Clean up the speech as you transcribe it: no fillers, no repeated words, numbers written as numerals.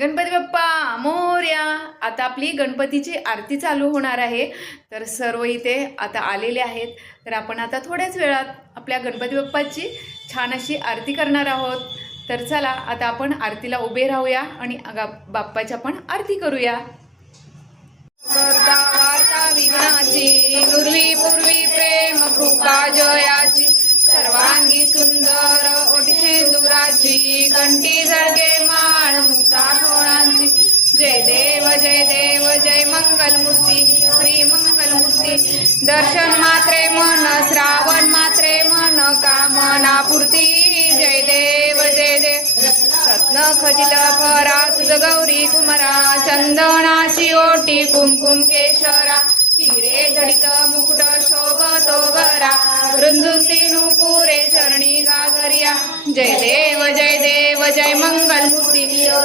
गणपती बाप्पा मोरया. आता आपली गणपतीची आरती चालू होणार आहे. तर सर्व इथे आता आलेले आहेत. तर आपण आता थोड्याच वेळात आपल्या गणपती बाप्पाची छान अशी आरती करणार आहोत. तर चला आता आपण आरतीला उभे राहूया आणि बाप्पाच्या पण आरती करूया. करता वार्ता विघ्नाची, नुरवी पूर्वी प्रेम कृपा जयाची, सर्वांगी सुंदर ओटी शेंदुराची, कंठी झळके माळ मुक्ता ठोणांची. जय देव जय देव जय मंगलमूर्ती श्री मंगलमूर्ती. दर्शन मात्रे मन श्रावण मात्रे मन कामना पूर्ती. जय देव जय देव. रत्न खचित फरा तुझ गौरी कुमरा, चंदनाची ओटी कुमकुम केशरा, हिरे जडित मुकुट शोभतो बरा, रुंजुंती नुपुरे चरणी गागरिया. जय देव जय देव जय मंगलमूर्ती.